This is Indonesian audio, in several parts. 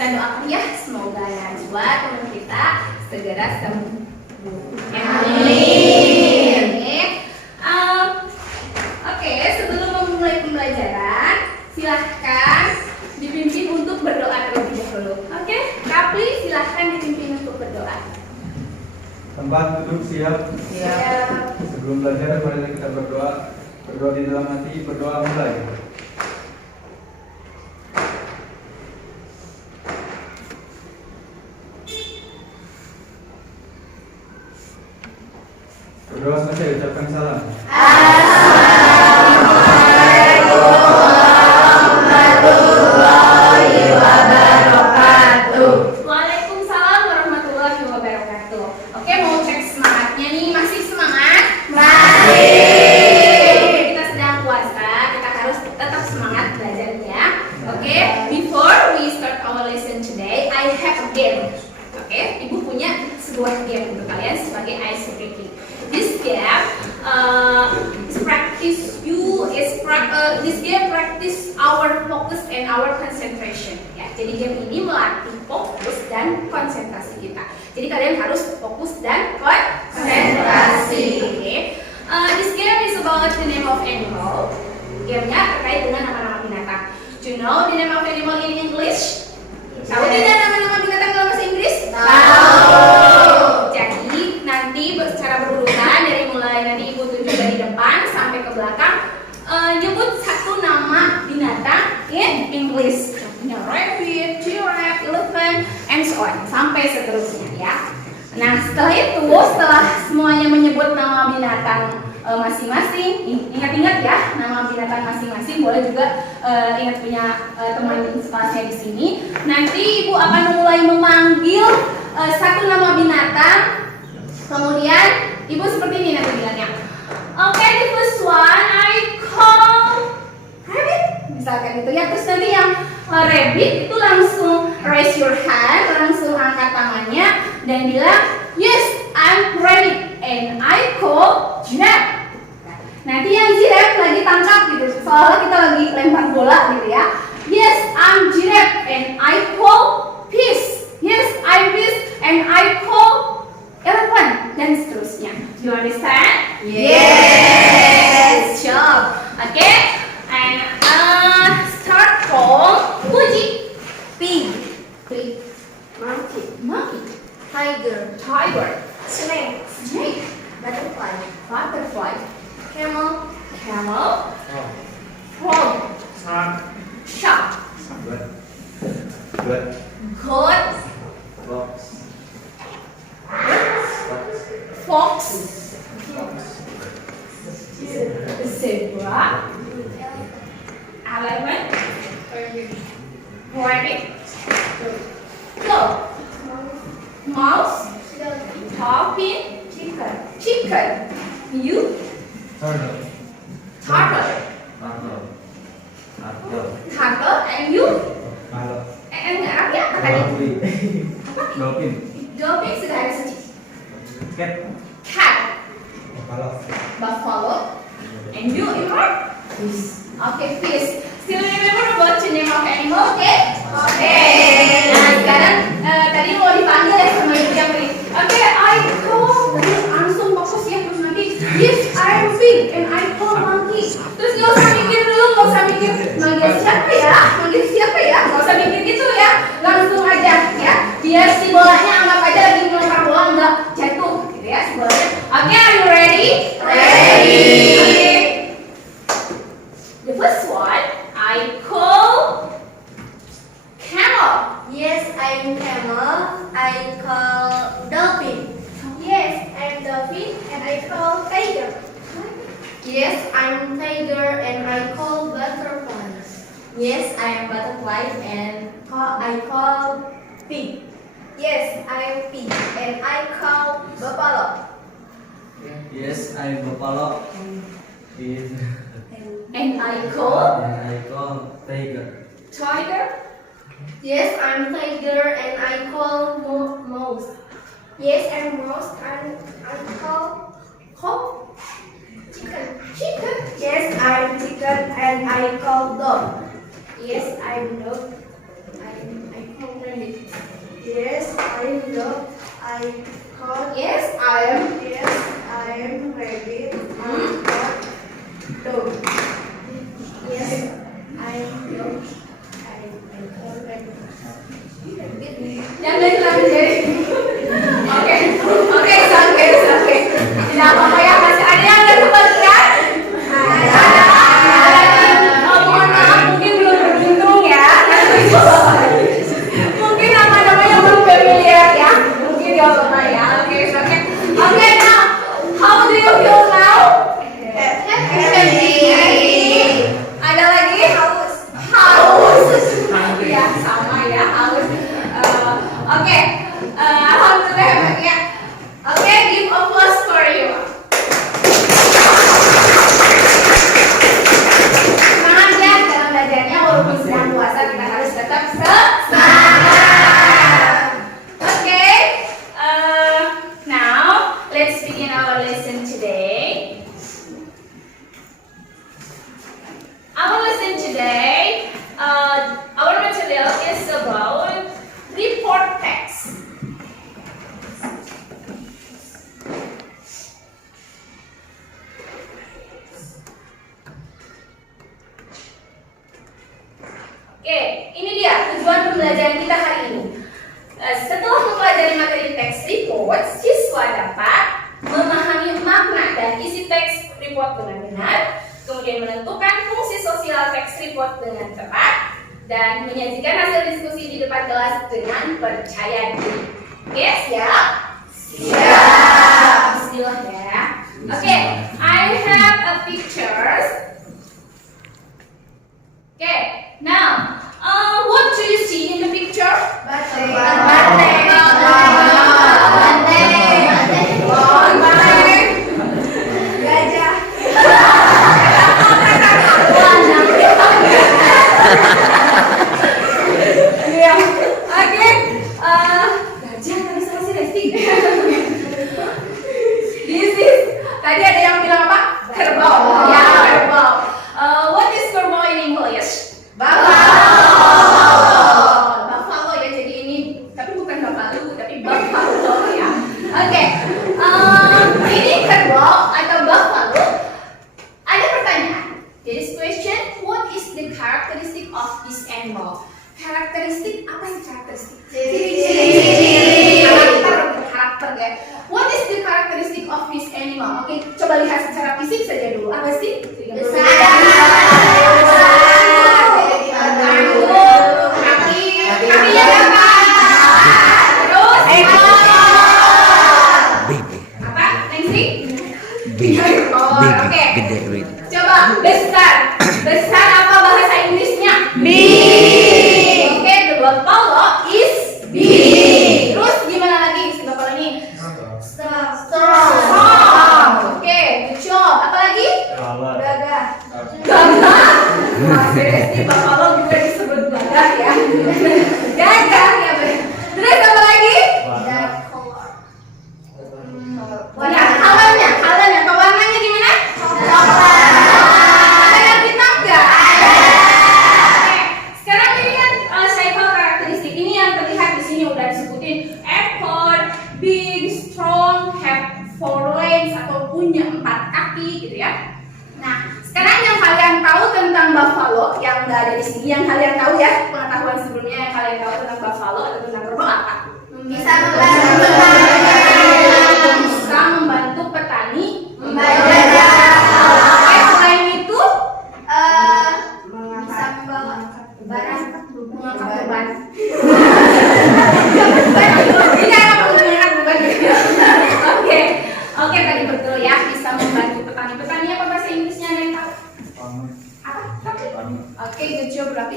Kita doakan ya, semoga Najwa teman kita segera sembuh. Amin. Oke, sebelum memulai pembelajaran, silahkan dipimpin untuk berdoa terlebih dahulu. Oke, Kapli silahkan dipimpin untuk berdoa. Tempat duduk siap. Siap. Sebelum belajar, mari kita berdoa. Berdoa di dalam hati, berdoa mulai. Berdoa selesai, ucapkan salam. Assalamualaikum warahmatullahi wabarakatuh. Waalaikumsalam warahmatullahi wabarakatuh. Oke, mau cek semangatnya nih, masih semangat? Masih. Kita sedang puasa, kita harus tetap semangat belajarnya. Oke, before we start our lesson today, I have a game. Oke, Ibu punya sebuah game untuk kalian sebagai ice breaking. This game this game practice our focus and our concentration. Ya, jadi game ini melatih fokus dan konsentrasi kita. Jadi kalian harus fokus dan konsentrasi. Okay. This game is about the name of animal. Gamenya terkait dengan nama-nama binatang. Do you know the name of animal in English? Tahu tidak nama-nama binatang dalam bahasa Inggris? Tahu. Jadi nanti secara berurutan dari mulai nanti Ibu tunjuk dari depan sampai ke belakang, nyebut satu nama binatang in English. Contohnya rabbit, giraffe, elephant, and so on sampai seterusnya ya. Nah setelah semuanya menyebut nama binatang masing-masing, ingat-ingat ya nama binatang masing-masing, boleh juga ingat punya teman kelasnya di sini. Nanti Ibu akan mulai memanggil satu nama binatang, kemudian Ibu seperti ini nanti bilangnya. Oke, the first one I call rabbit, misalkan gitu ya. Terus nanti yang rabbit itu langsung raise your hand, langsung angkat tangannya dan bilang yes, I'm rabbit and I call giraffe. Nanti yang giraffe lagi tangkap gitu, soalnya kita lagi lempar bola gitu ya. Yes, I'm giraffe and I call fish. Yes, I'm fish and I call elephant, dan seterusnya. You understand? Yes. Sure. Okay. And start from Puji. Pig. Monkey. Tiger. Snake. Butterfly. Camel. Frog. Shark. Goat. Fox. Zebra. Elephant. Rabbit. Goat. Mouse. Dolphin. Chicken. You. Turtle. And you. And apa ya katanya? Dolphin sudah ada sih. Cat. Buffalo. And you, Imran? Fish. Okay, fish. Still remember about the name of animal, okay? Okay. Nah, sekarang tadi mau dipanggil ya sama Ibu yang beri. Okay, I call. Terus langsung fokus ya, terus nanti yes, I'm pig and I call monkey. Terus nggak usah mikir dulu, nggak usah mikir manggil siapa ya, nggak usah mikir gitu ya, langsung aja ya. Biar si bolanya anggap aja lagi melempar bola, nggak jatuh gitu ya si bolanya. Okay, are you ready? Ready. The first one, I call camel. Yes, I'm camel. I call dolphin. Yes, I'm dolphin and I call tiger. Yes, I'm tiger and I call butterfly. Yes, I am butterfly and I call pig. Yes, I'm pig and I call buffalo. Yes, I'm buffalo. And I call Tiger. tiger. Yes, I'm tiger and I call mouse. Yes, I'm mouse and I call chicken. Yes, I'm chicken and I call dog. Yes, I'm dog. I call rabbit. Yes, I'm dog. I caught. Yes, I am. Yes, I am rabbit. Hmm? Dog. Yes, I'm dog. I caught rabbit. Jangan terlalu jadi. Oke, oke, oke. Tidak apa-apa ya, masih ada yang nggak kebagian? Ada. Oh, mohon maaf, mungkin belum beruntung ya. Mungkin nama-namanya belum familiar ya. Mungkin ya apa ya. Oke, oke. Oke, now, how do you feel now? Happy. Ada lagi? Haus. Ya, sama ya, haus. Oke, alhamdulillah ya. Oke, give applause for you. Semangat ya dalam belajarnya, walaupun sedang puasa kita harus tetap semangat. Oke, now let's begin our lesson today. Our lesson today, our material is about report text. Oke, ini dia tujuan pembelajaran kita hari ini. Setelah mempelajari materi teks report, siswa dapat memahami makna dan isi teks report dengan benar, kemudian menentukan fungsi sosial teks report dengan tepat, dan menyajikan hasil diskusi di depan kelas dengan percaya diri. Oke, siap? Siap. Bismillah ya. Oke, I have a pictures. Oke, now, what do you see in the picture? Banteng. Gajah. Iya. Oke. Gajah tadi sama si Resti. This is tadi ada yang bilang apa? Kerbau. Ya, kerbau. What is kerbau in English? Buffalo ya, jadi ini tapi bukan buffalo tapi buffalo ya. Oke. Ini kerbau atau buffalo. Ada pertanyaan. This question, what is the characteristic of this animal? Karakteristik apa sih karakteristik? Karakter ya. What is the characteristic of this animal? Oke, coba lihat secara fisik saja dulu. Apa sih? Besar. Kakinya berapa? Terus apa? Nancy? Oke. Coba besar. Besar apa bahasa Inggrisnya? Big. Oke, the buffalo is big. Terus gimana lagi si buffalo ini? Strong. Oke, good job. Apa lagi? Gagah. Gagah. Masih Resti buffalo juga disebut gagah ya. Gagah ya benar. Terus apa lagi? Warna kalanya, warnanya gimana? Ada yang hitam nggak? Oke, sekarang ini kan cycle karakteristik ini yang terlihat di sini udah disebutin ekor, big, strong, have 4 legs atau punya 4 kaki gitu ya. Nah, sekarang yang kalian tahu tentang buffalo yang nggak ada di sini, yang kalian tahu ya pengetahuan sebelumnya yang kalian tahu tentang buffalo atau tentang kerbau apa? Bisa membantu petani membaca. Selain itu bisa mengangkat beban. Ini apa mengangkat beban? Oke, tadi betul ya, bisa membantu petani. Apa bahasa Inggrisnya ada yang tahu? Apa? Oke, good job, berarti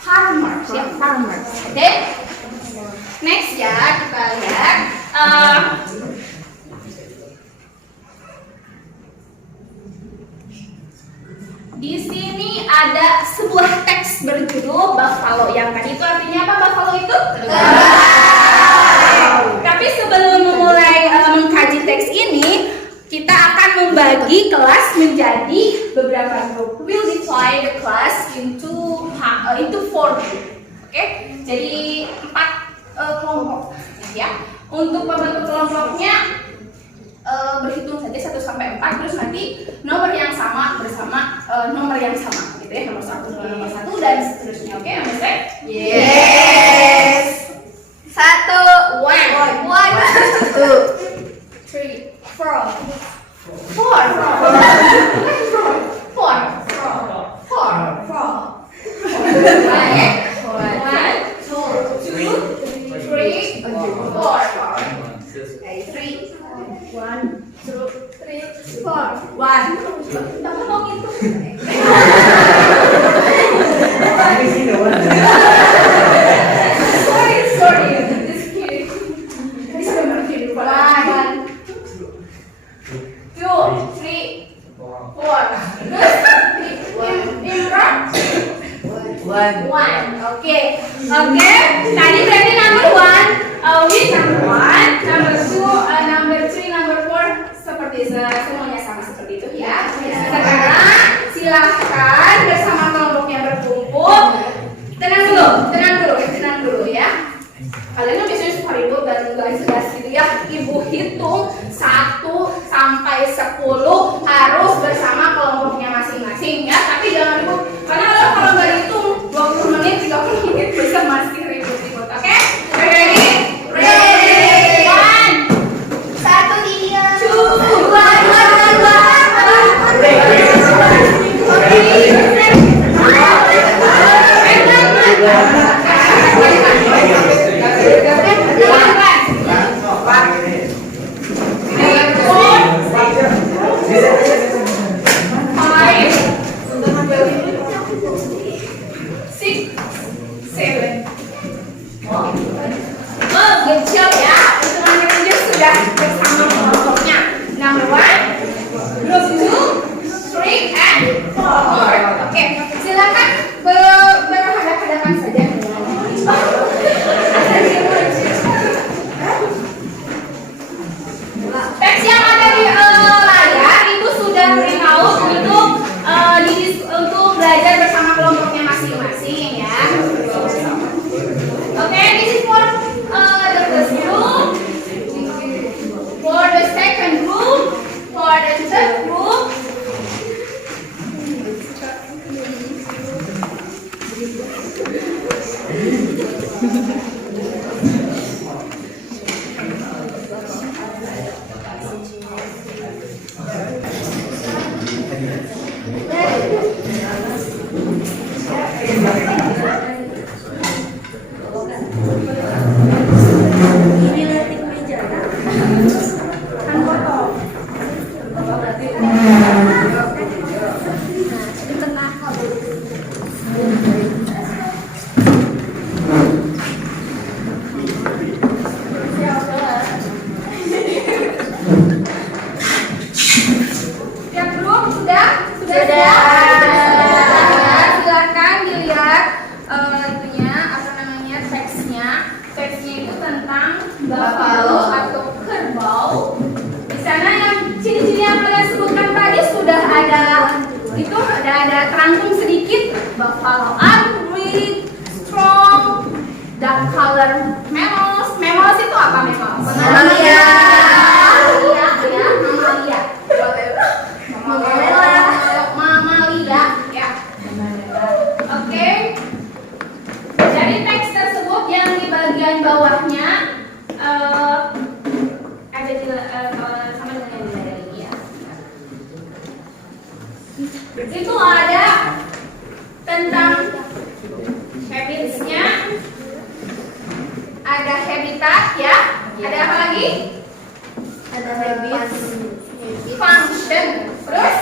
farmers ya, farmers. Oke. Next ya, kita lihat. Di sini ada sebuah teks berjudul Buffalo. Yang tadi itu artinya apa Buffalo itu? Tapi sebelum memulai mengkaji teks ini, kita akan membagi kelas menjadi beberapa grup. We'll divide the class into 4 group. Oke? Jadi 4 kelompok ya. Untuk pembentuk kelompoknya berhitung saja 1 sampai 4, terus nanti nomor yang sama bersama nomor yang sama gitu ya, nomor 1 dengan nomor 1 dan seterusnya. Oke, nomor saya? Yes. 1, 1, 2, 3, 4. Oke, tadi berarti number 1, with number 1, number 2, number 3, number 4 seperti semuanya sama seperti itu ya. Sekarang silahkan bersama kelompoknya berkumpul. Tenang dulu ya. Kalian kan biasanya suka ribut dan gak jelas gitu ya. Ibu hitung 1 sampai 10 harus bersama kelompoknya masing-masing ya. Tapi jangan ribut, karena kalau nggak hitung 20 menit, 30 menit bisa masih ribut-ribut. Oke? Ready? Ready? 1, good job ya. Untuk anak kecil sudah bersama kelompoknya. Number 1, group 2, 3, and 4. Oke, silakan berhadapan-hadapan saja. Teks yang ada di layar itu sudah print out untuk belajar bersama kelompoknya masing-masing ya. Okay, this is for the first group, for the second group, for the third group. Yang grup sudah silakan dilihat itunya apa namanya teksnya itu tentang buffalo atau kerbau. Di sana yang ciri-ciri yang kalian sebutkan tadi sudah ada, itu ada terangkum sedikit. Buffalo are really strong, dark color mammals. Mammals itu apa mammals? Mamalia. Mamalia ya. Oke. Dari teks tersebut yang di bagian bawahnya ada sama dengan yang ini ya. Itu ada tentang habits-nya, ada habitat ya. Ada apa lagi? Ada habits, Function. Terus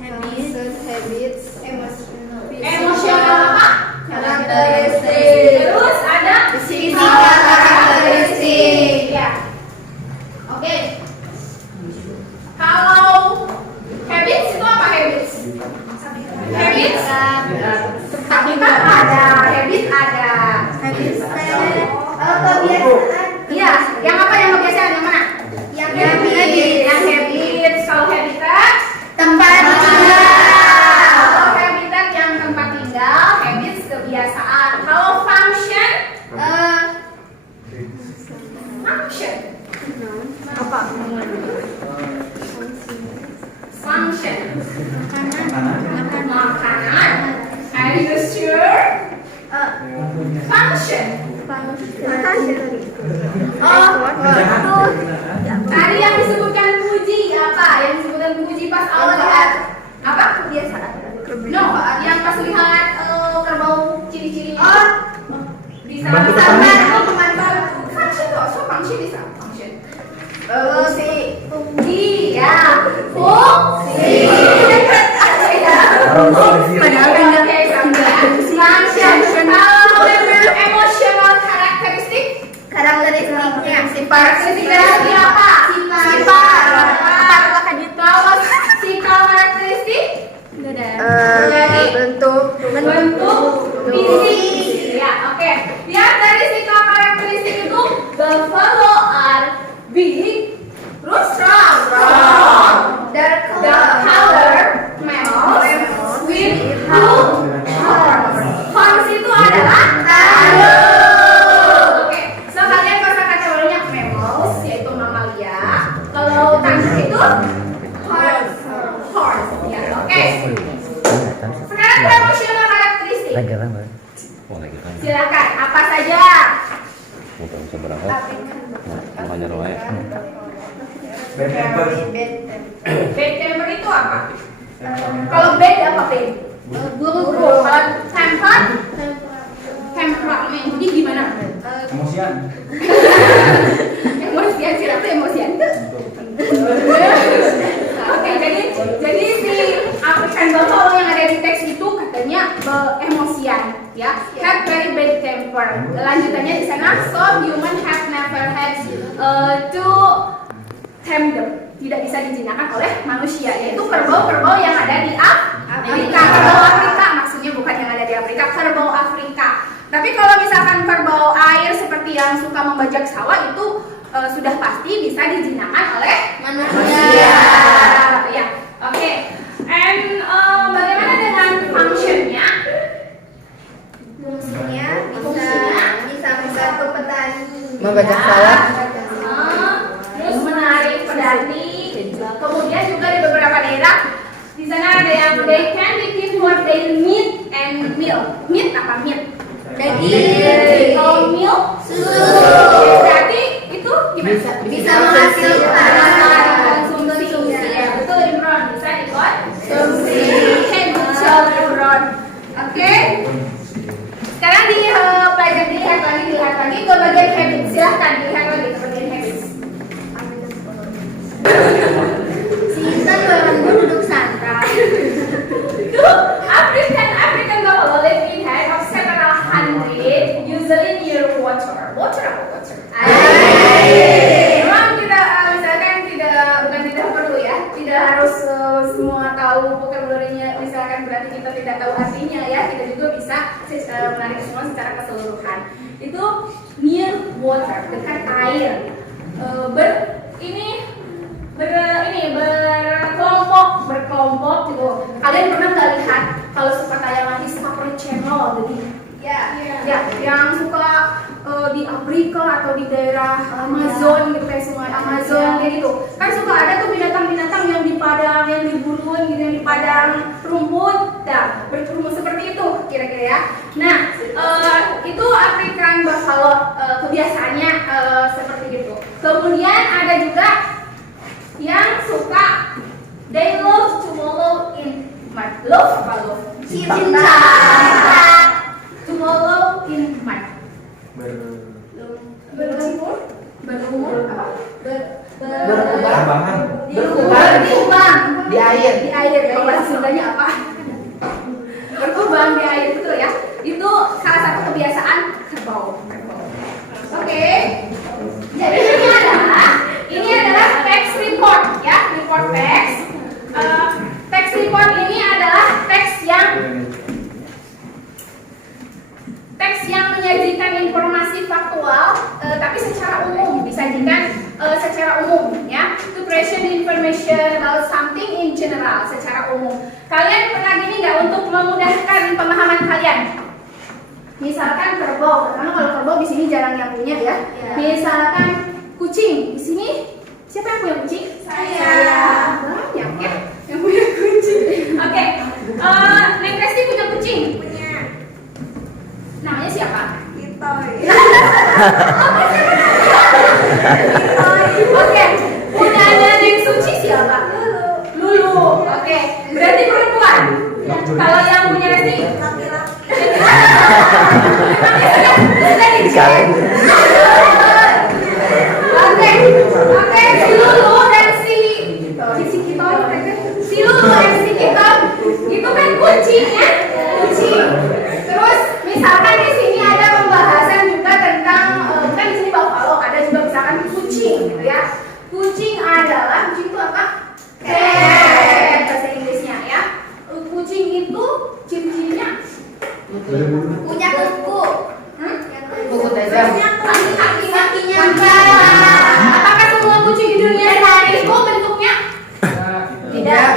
habits, emosional apa? karakteristik. Terus ada Physical karakteristik. ya. Oke. Kalau habits itu apa habits? Habits? Habitat ada, habit ada. Kebiasaan. Iya, yang apa yang kebiasaan yang mana? Yang habit. Kalau habitat tempat tinggal. Kalau habitat yang tempat tinggal, habits kebiasaan. Kalau Tadi yang disebutkan puji apa? Yang disebutkan puji pas awal lihat apa? Kebiasaan. No, yang pas lihat kerbau ciri-cirinya. Bisa Bantu memantau function kok, so function bisa function. Si fungsi ya, fungsi. Padahal function. Emotional karakteristiknya sifat apa? Sifat. Kalau sifat karakteristik Bentuk fisik. Ya, oke. Lihat dari sifat karakteristik itu buffalo are big, terus strong. Dark Color mammals with blue horns. Horns itu adalah taring. Oke, so kalian kosakata barunya mammals yaitu mamalia. Kalau taring itu horns. Horns. Ya, oke. Sekarang emotional karakteristik. Silakan, apa saja? Bad temper itu apa? Kalau bad apa bad? Buruk. Kalau temperamen, jadi gimana? Emosian. Emosian, siapa emosian? Oke, jadi si African Buffalo yang ada di teks itu katanya emosian, ya. Have very bad temper. Lanjutannya di sana, so human have never had to tame them. Tidak bisa dijinakan oleh manusia, yaitu kerbau-kerbau yang ada di Afrika. Kerbau Afrika maksudnya bukan yang ada di Afrika, kerbau Afrika. Tapi kalau misalkan kerbau air seperti yang suka membajak sawah itu sudah pasti bisa dijinakan oleh manusia. Ya, oke. And bagaimana dengan functionnya? Fungsinya bisa membantu petani Membajak sawah. Terus menarik pedati. Kemudian juga di beberapa daerah di sana ada yang they can give what they need and milk. Meat apa meat? Daging. Kalau milk susu. Berarti itu gimana? bisa menghasilkan Konsumsi. Ya, betul Imron. Bisa dikonsumsi. Betul Imron. Oke. Sekarang dilihat lagi ke bagian habits. Silahkan dilihat lagi ke bagian habits. Sinta duduk santai. Itu African buffalo live in herd of several hundred, usually near water. Water apa water? Air. Memang tidak misalkan tidak perlu ya, tidak harus semua tahu vocabulary-nya. Misalkan berarti kita tidak tahu artinya ya, kita juga bisa menarik semua secara keseluruhan. Itu near water, dekat air. Berkelompok gitu. Kalian pernah nggak lihat kalau suka tayangan Discovery Channel, jadi ya yang suka di Afrika atau di daerah Amazon gitu, kayak sungai Amazon kayak gitu, kan suka ada tuh binatang-binatang yang di padang, yang di gurun gitu, yang di padang rumput, berkerumun seperti itu kira-kira ya. Nah itu African Buffalo kebiasaannya seperti itu. Kemudian ada juga yang suka they love to wallow in mud. Love apa love? Cinta. To wallow in mud. Berumur apa? Berkembang. Berkembang Di air. Di air. Kalau bahasa Sundanya apa? Berkembang di air, betul ya. Itu salah satu kebiasaan kerbau. Oke. Jadi ini adalah text report ya, report text. Text report ini adalah teks yang menyajikan informasi faktual, tapi secara umum, disajikan secara umum ya. To present information about something in general, secara umum. Kalian pernah gini nggak untuk memudahkan pemahaman kalian? Misalkan kerbau, karena kalau kerbau di sini jarang yang punya ya. Misalkan kucing, di sini siapa yang punya kucing? Saya. Banyak ya yang punya kucing. Oke. Neng Resti punya kucing? Punya. Namanya siapa? Itoy. Oke, punyanya Neng Suci siapa? Lulu. Oke, berarti perempuan. Kalau yang punya Resti? Sudah dicek. Oke, si Lulu dan si Kito, si Lulu dan si Kito itu kan kucing ya, kucing. Terus misalkan di sini ada pembahasan juga tentang bukan di sini buffalo, ada juga misalkan kucing gitu ya. Kucing adalah kucing itu apa? Cat bahasa Inggrisnya ya. Kucing itu ciri-cirinya punya kuku. Kuku kakinya enggak. Apakah semua kucing di dunia hari itu bentuknya? Tidak.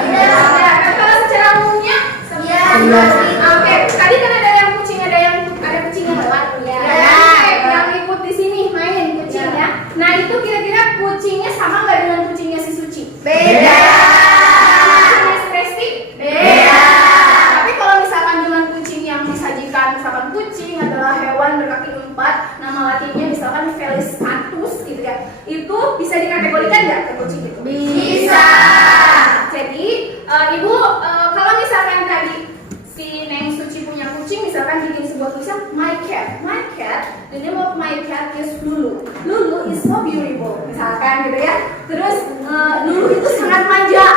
Kalau secara umumnya? Iya. Oke, tadi kan ada yang kucing, ada kucing yang lewat. Iya. Yang ikut di sini main kucingnya. Nah, itu kira-kira kucingnya sama nggak dengan kucingnya si Suci? Beda. Kucingnya si Resti? Beda. Tapi kalau misalkan dengan kucing yang disajikan, misalkan kucing adalah hewan berkaki 4, nama latinnya misalkan Felis catus gitu ya. Itu bisa dikategorikan nggak ke kucing itu? Bisa. Jadi ibu kalau misalkan tadi si Neng Suci punya kucing, misalkan bikin sebuah tulisan my cat, the name of my cat is Lulu. Lulu is so beautiful, misalkan gitu ya. Terus Lulu itu sangat manja,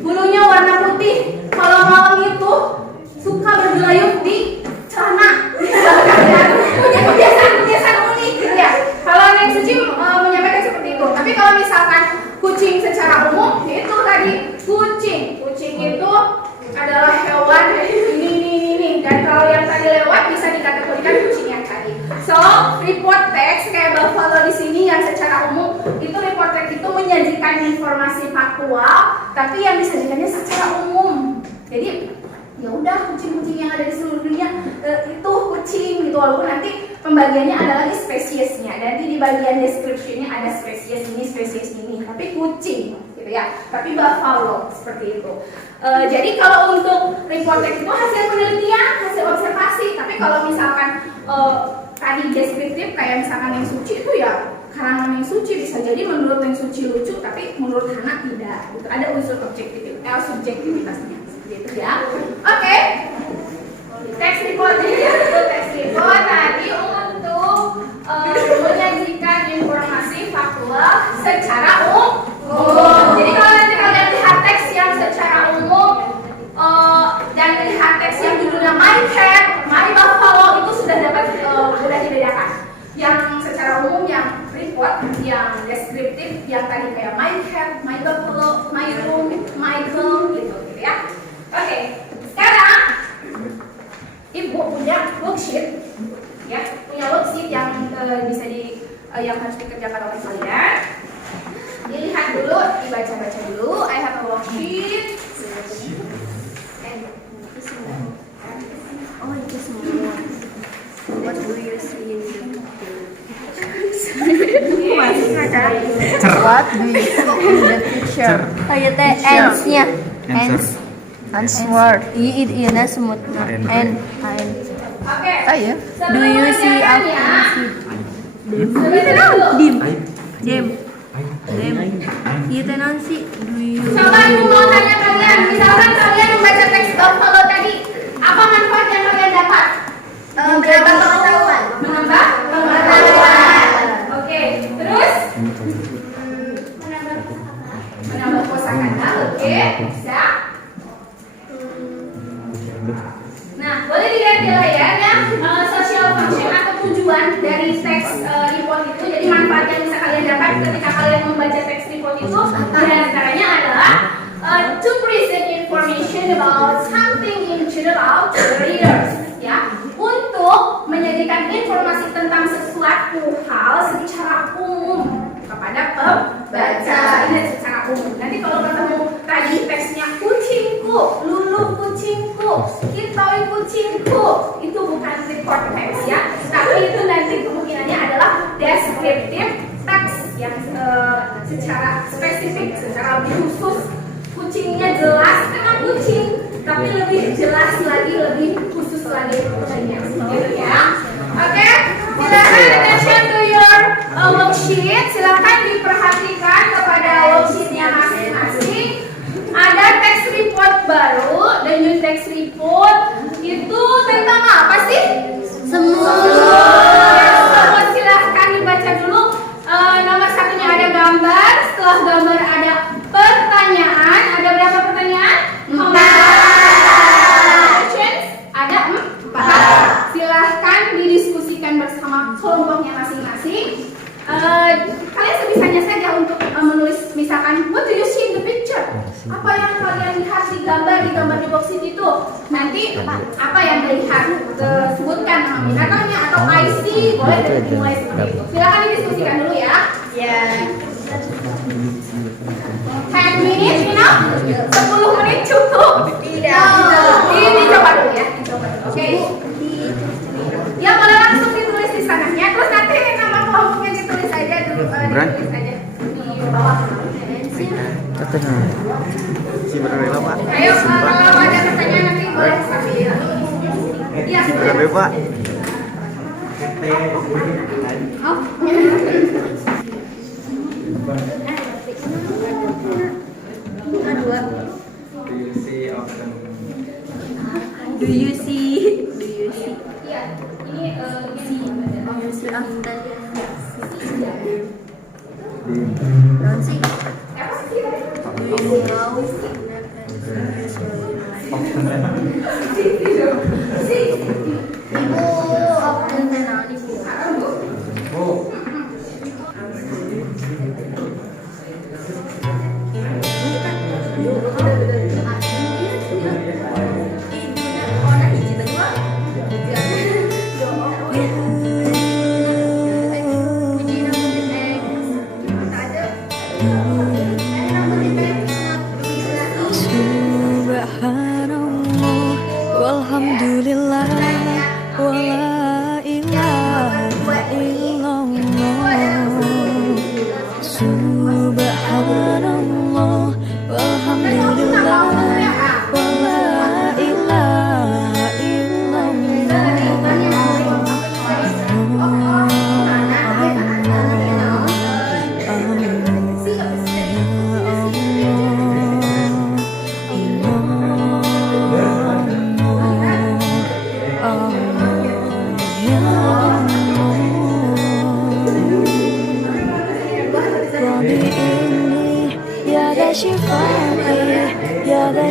bulunya warna putih. Kalau malam itu suka bergelayut di celana, misalkan ya. Punya kebiasaan unik gitu ya. Kalau Neng Suci menyampaikan seperti itu. Tapi kalau misalkan kucing secara umum, itu tadi kucing itu adalah hewan ini. Dan kalau yang tadi lewat bisa dikategorikan kucing yang tadi. So report text kayak buffalo di sini yang secara umum itu report text itu menyajikan informasi faktual, tapi yang disajikannya secara umum. Jadi ya udah kucing-kucing yang ada di seluruh dunia itu kucing gitu, walaupun nanti pembagiannya ada lagi spesiesnya. Nanti di bagian description-nya ada spesies ini, tapi kucing gitu ya. Tapi buffalo seperti itu. Jadi kalau untuk report text itu hasil penelitian, hasil observasi. Tapi kalau misalkan tadi deskriptif kayak misalkan Neng Suci itu ya karangan Neng Suci, bisa jadi menurut Neng Suci lucu, tapi menurut Hana tidak. Gitu. Ada unsur subjektivitasnya seperti itu ya. Oke. Text report tadi untuk menyajikan informasi faktual secara umum. Jadi kalau nanti kalian lihat teks yang secara umum dan lihat teks yang judulnya My Cat, My Buffalo, itu sudah dapat mudah dibedakan. Yang secara umum, yang report, yang deskriptif, yang tadi kayak My Cat, My Buffalo, My Room, My Girl gitu ya. Oke, sekarang Ibu punya worksheet, ya, punya worksheet yang bisa yang harus dikerjakan oleh kalian. Dilihat dulu, dibaca-baca dulu. I have a worksheet. Oh, itu semua. What do you see in the What do you see in the picture? Kayak teh ants-nya. Answer. Iya semut. And. Oke. Ayo. Do you see Dem. Iya teh non sih. Do you? Coba ibu mau tanya kalian, misalkan kalian membaca teks buffalo tadi, apa manfaat yang kalian dapat? Menambah pengetahuan. Menambah pengetahuan. Oke, terus? Menambah kosakata. Oke, bisa. Nah, boleh dilihat di layar ya, social function atau tujuan dari teks report itu. Jadi manfaat yang bisa kalian dapat ketika kalian membaca teks report itu diantaranya adalah to present information about something in general to the readers, ya, untuk menyajikan informasi tentang sesuatu hal secara umum kepada pembaca. Ini secara umum. Nanti kalau ketemu tadi teksnya kucingku, Lulu kucingku, Kitoi kucingku, itu bukan report text ya, tapi itu nanti kemungkinannya adalah descriptive text yang secara spesifik, secara lebih khusus. Kucingnya jelas memang kucing, tapi lebih jelas lagi, lebih khusus lagi kucingnya, gitu ya. Oke, silakan. worksheet, silakan diperhatikan kepada worksheetnya masing-masing. Ada text report baru, the new text report itu tentang apa sih? Semut. Silahkan dibaca dulu. Nomor satunya ada gambar, setelah gambar ada pertanyaan. Ada berapa pertanyaan? 4. Ada 4. Silahkan didiskusikan bersama kelompoknya masing-masing. Kalian sebisanya saja untuk menulis misalkan what do you see in the picture? Apa yang kalian lihat di gambar di worksheet itu? Nanti apa yang dilihat? Sebutkan nama binatangnya atau I see, boleh dimulai seperti itu. Silakan didiskusikan dulu ya. 10 minutes, 10 menit cukup. Tidak. Ini coba dulu ya. Oke. Ya boleh langsung ditulis di sananya. Terus nanti nama kelompoknya ditulis aja dulu. Ditulis aja di bawah. Si berapa Pak? Ayo kalau ada pertanyaan nanti boleh sambil. Iya. Berapa Pak? Oh. Do you see of them? Do you see? Iya. Ini Don't see. apa sih? Do you see how? Ibu often tenang ibu. Oh, Subhanallah walhamdulillah wala ilaha illallah. Subhanallah walhamdulillah wala ilaha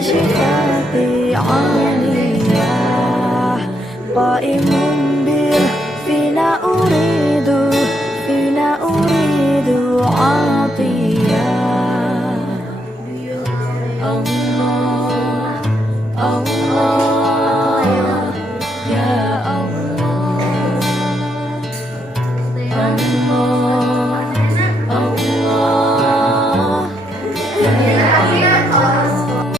شفاتي عالية قائم